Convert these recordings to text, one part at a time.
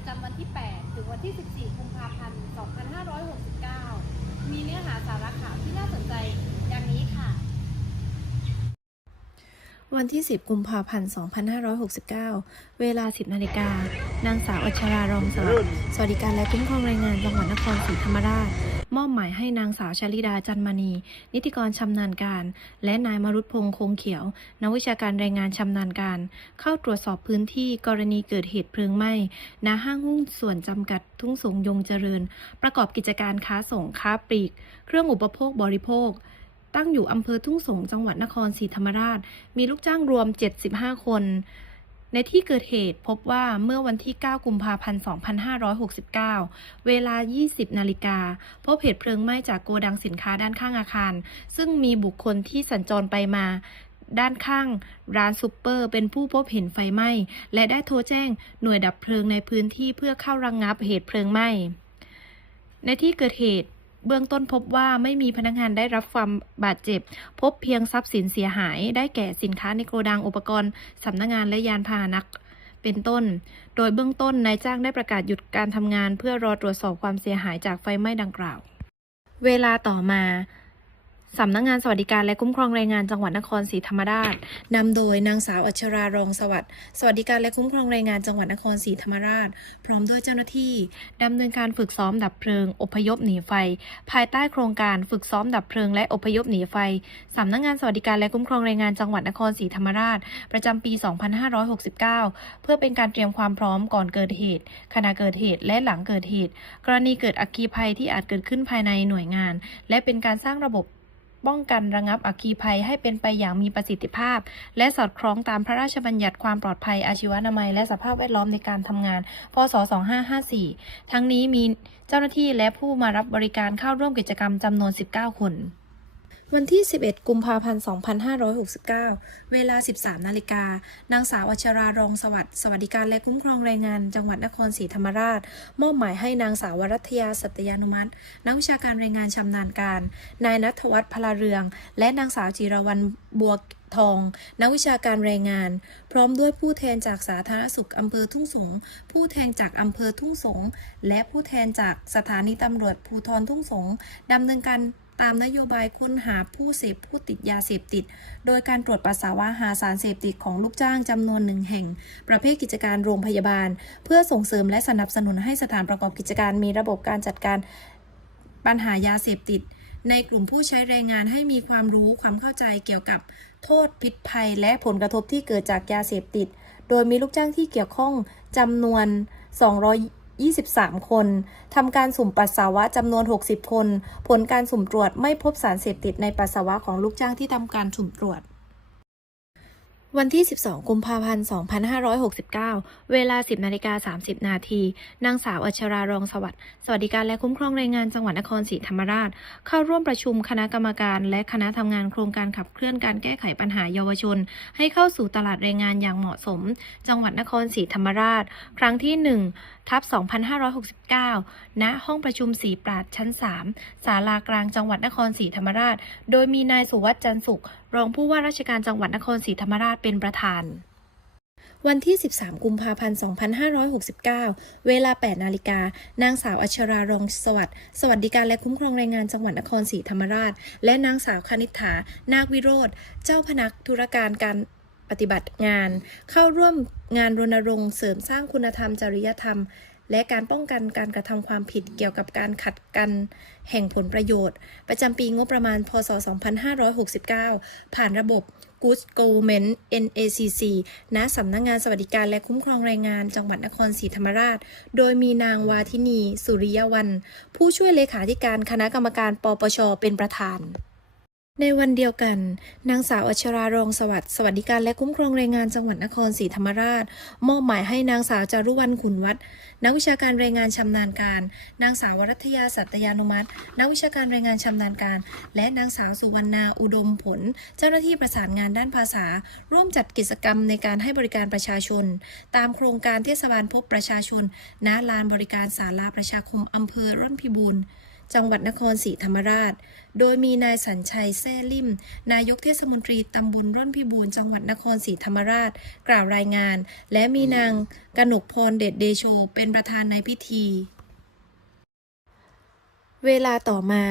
ประจำวันที่ 8 ถึงวันที่ 14 กุมภาพันธ์ 2569 มีเนื้อหาสาระข่าวที่น่าสนใจดังนี้ค่ะ วันที่ 10 กุมภาพันธ์ 2569 เวลา 10 นาฬิกา นางสาวอัชรารองสวัสดิ์สวัสดิการและคุ้มครองแรงงานจังหวัดนครศรีธรรมราช มอบหมายให้นางสาวชลิดาจันมณี นิติกรชำนาญการ และนายมรุตพงษ์คงเขียว นักวิชาการแรงงานชำนาญการ เข้าตรวจสอบพื้นที่กรณีเกิดเหตุเพลิงไหม้ณห้างหุ้นส่วนจำกัดทุ่งสงยงเจริญ ประกอบกิจการค้าส่งค้าปลีก เครื่องอุปโภคบริโภค ตั้งอยู่อำเภอทุ่งสงจังหวัดนครศรีธรรมราช มีลูกจ้างรวม 75 คน ในที่เกิดเหตุพบว่าเมื่อวันที่ 9 กุมภาพันธ์ 2569 เวลา 20 นาฬิกา พบเหตุเพลิงไหม้จากโกดังสินค้าด้านข้างอาคาร ซึ่งมีบุคคลที่สัญจรไปมาด้านข้าง ร้านซูเปอร์เป็นผู้พบเห็นไฟไหม้ และได้โทรแจ้งหน่วยดับเพลิงในพื้นที่เพื่อเข้าระงงับเหตุเพลิงไหม้ ในที่เกิดเหตุ เบื้องต้นพบว่าไม่มีพนักงานได้รับความบาดเจ็บ พบเพียงทรัพย์สินเสียหาย ได้แก่สินค้าในโกดังอุปกรณ์สำนักงานและยานพาหนะเป็นต้น โดยเบื้องต้นนายจ้างได้ประกาศหยุดการทำงาน เพื่อรอตรวจสอบความเสียหายจากไฟไหม้ดังกล่าว เวลาต่อมา สำนักงานสวัสดิการและคุ้มครองแรงงานจังหวัดนครศรีธรรมราชนำโดยนางสาวอัชรารองสวัสดิ์สวัสดิการและคุ้มครองแรงงานจังหวัดนครศรีธรรมราช พร้อมด้วยเจ้าหน้าที่ดำเนินการฝึกซ้อมดับเพลิง อพยพหนีไฟ ภายใต้โครงการฝึกซ้อมดับเพลิงและอพยพหนีไฟสำนักงานสวัสดิการและคุ้มครองแรงงานจังหวัดนครศรีธรรมราช ประจำปี 2569 เพื่อเป็นการเตรียมความพร้อมก่อนเกิดเหตุ ขณะเกิดเหตุและหลังเกิดเหตุ กรณีเกิดอัคคีภัยที่อาจเกิดขึ้นภายในหน่วยงาน และเป็นการสร้างระบบ ป้องกันระงับอัคคีภัยให้เป็นไปอย่างมีประสิทธิภาพ และสอดคล้องตามพระราชบัญญัติความปลอดภัยอาชีวนามัย และสภาพแวดล้อมในการทำงาน พศ 2554 ทั้งนี้มีเจ้าหน้าที่และผู้มารับบริการเข้าร่วมกิจกรรมจำนวน 19 คน วันที่ 11 กุมภาพันธ์ 2569 เวลา 13 นาฬิกา นางสาวอัชรารองสวัสดิ์ สวัสดิการและคุ้มครองแรงงาน จังหวัดนครศรีธรรมราช มอบหมายให้นางสาววรัตยาสัตยานุมัติ นักวิชาการแรงงานชำนาญการ นายนัทวัฒน์พลาเรือง และนางสาวจิรวรรณบัวทอง นักวิชาการแรงงาน พร้อมด้วยผู้แทนจากสาธารณสุขอำเภอทุ่งสง ผู้แทนจากอำเภอทุ่งสง และผู้แทนจากสถานีตำรวจภูธรทุ่งสงดำเนินการ ตามนโยบายค้นหาผู้เสพผู้ติดยาเสพติด โดยการตรวจปัสสาวะหาสารเสพติดของลูกจ้างจำนวนหนึ่งแห่ง ประเภทกิจการโรงพยาบาล เพื่อส่งเสริมและสนับสนุนให้สถานประกอบกิจการมีระบบการจัดการปัญหายาเสพติด ในกลุ่มผู้ใช้แรงงานให้มีความรู้ความเข้าใจเกี่ยวกับโทษพิษภัย และผลกระทบที่เกิดจากยาเสพติด โดยมีลูกจ้างที่เกี่ยวข้องจำนวน 2 23 คนทำการสุ่มปัสสาวะจำนวน 60 คน ผลการสุ่มตรวจไม่พบสารเสพติดในปัสสาวะของลูกจ้างที่ทำการสุ่มตรวจ วันที่ 12 กุมภาพันธ์ 2569 เวลา 10 นาฬิกา 30 นาที นางสาวอัชรารองสวัสดิ์ สวัสดิการและคุ้มครองแรงงานจังหวัดนครศรีธรรมราช เข้าร่วมประชุมคณะกรรมการและคณะทำงานโครงการขับเคลื่อนการแก้ไขปัญหาเยาวชน ให้เข้าสู่ตลาดแรงงานอย่างเหมาะสม จังหวัดนครศรีธรรมราช ครั้งที่ 1 ทับ 2569 ณ ห้องประชุมสีปราดชั้น 3 ศาลากลางจังหวัดนครศรีธรรมราช โดยมีนายสุวัสด์จันสุขรองผู้ว่าราชการจังหวัดนครศรีธรรมราชเป็นประธานวันที่ 13 กุมภาพันธ์ 2569 เวลา 8 นาฬิกา นางสาวอัชรารองสวัสดิ์ สวัสดิการและคุ้มครองแรงงานจังหวัดนครศรีธรรมราช และนางสาวคณิษฐา นาควิโรธ เจ้าพนักธุรการการปฏิบัติงาน เข้าร่วมงานรณรงค์เสริมสร้างคุณธรรมจริยธรรม และการป้องกันการกระทำความผิดเกี่ยวกับการขัดกันแห่งผลประโยชน์ ประจำปีงบประมาณ พศ 2569 ผ่านระบบ Good Government NACC ณสำนักงงานสวัสดิการและคุ้มครองแรงงานจังหวัดนครศรีธรรมราช โดยมีนางวาทินี สุริยวัน ผู้ช่วยเลขาธิการคณะกรรมการปปช เป็นประธาน ในวันเดียวกัน นางสาวอัชรารองสวัสดิ์สวัสดิการและคุ้มครองแรงงานจังหวัดนครศรีธรรมราช มอบหมายให้นางสาวจารุวรรณขุนวัฒน์นักวิชาการแรงงานชำนาญการ นางสาววรัตยาสัตยานุมัติ นักวิชาการแรงงานชำนาญการ และนางสาวสุวรรณาอุดมผล เจ้าหน้าที่ประสานงานด้านภาษา ร่วมจัดกิจกรรมในการให้บริการประชาชน ตามโครงการเทศบาลพบประชาชนณลานบริการศาลาประชาคมอำเภอร่อนพิบูรณ์ จังหวัดนครศรีธรรมราช โดยมีนายสัญชัยแซ่ลิ่มนายกเทศมนตรีตำบลร่อนพิบูรณ์จังหวัดนครศรีธรรมราช กล่าวรายงาน และมีนางกนกพรเดชเดโช เป็นประธานในพิธี เวลาต่อมา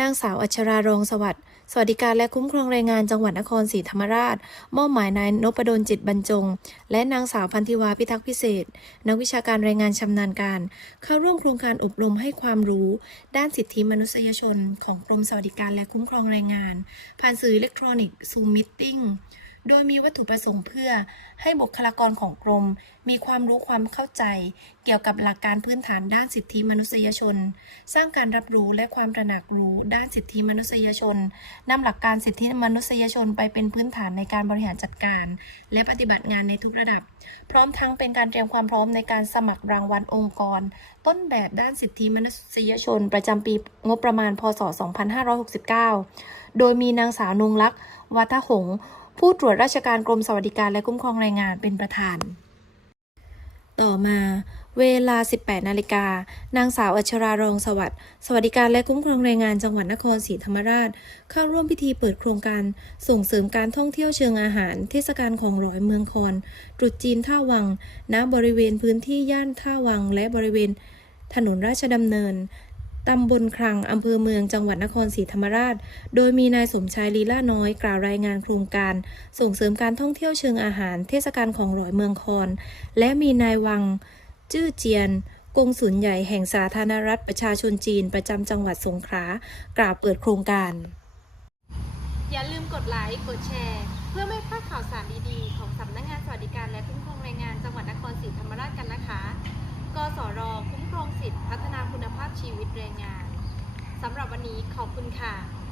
นางสาวอัชรารงสวัสดิ์สวัสดิการและคุ้มครองแรงงานจังหวัดนครศรีธรรมราช มอบหมายนายนพดลจิตบรรจง และนางสาวพันธิวาพิทักษ์พิเศษ นักวิชาการแรงงานชำนาญการ เข้าร่วมโครงการอบรมให้ความรู้ ด้านสิทธิมนุษยชน ของกรมสวัสดิการและคุ้มครองแรงงาน ผ่านสื่ออิเล็กทรอนิกส์ซูมมิทติ้ง โดยมีวัตถุประสงค์เพื่อให้บุคลากรของกรม มีความรู้ความเข้าใจ เกี่ยวกับหลักการพื้นฐานด้านสิทธิมนุษยชน สร้างการรับรู้และความตระหนักรู้ด้านสิทธิมนุษยชนนำหลักการสิทธิมนุษยชนไปเป็นพื้นฐานในการบริหารจัดการ และปฏิบัติงานในทุกระดับ พร้อมทั้งเป็นการเตรียมความพร้อมในการสมัครรางวัลองค์กร ต้นแบบด้านสิทธิมนุษยชน ประจำปีงบประมาณพศ 2569 โดยมีนางสาวนงลักษณ์วัฒหงษ์ ผู้ตรวจราชการกรมสวัสดิการและคุ้มครองแรงงานเป็นประธาน ต่อมาเวลา 18 นาฬิกา นางสาวอัชรารองสวัสดิ์ สวัสดิการและคุ้มครองแรงงานจังหวัดนครศรีธรรมราช เข้าร่วมพิธีเปิดโครงการส่งเสริมการท่องเที่ยวเชิงอาหาร เทศกาลของร้อยเมืองคอนตรุษจีนท่าวัง ณ บริเวณพื้นที่ย่านท่าวัง และบริเวณถนนราชดำเนิน ตำบลคลังอำเภอเมืองจังหวัดนครศรีธรรมราช โดยมีนายสมชายลีลาน้อยกล่าวรายงานโครงการ ส่งเสริมการท่องเที่ยวเชิงอาหาร เทศกาลของร้อยเมืองคอน และมีนายวัง จื้อเจียนกงสุลใหญ่แห่งสาธารณรัฐประชาชนจีนประจำจังหวัดสงขลากล่าวเปิดโครงการ อย่าลืมกดไลค์กดแชร์ เพื่อไม่พลาดข่าวสารดีๆ ของสำนักงานสวัสดิการและคุ้ม นี้ขอบคุณค่ะ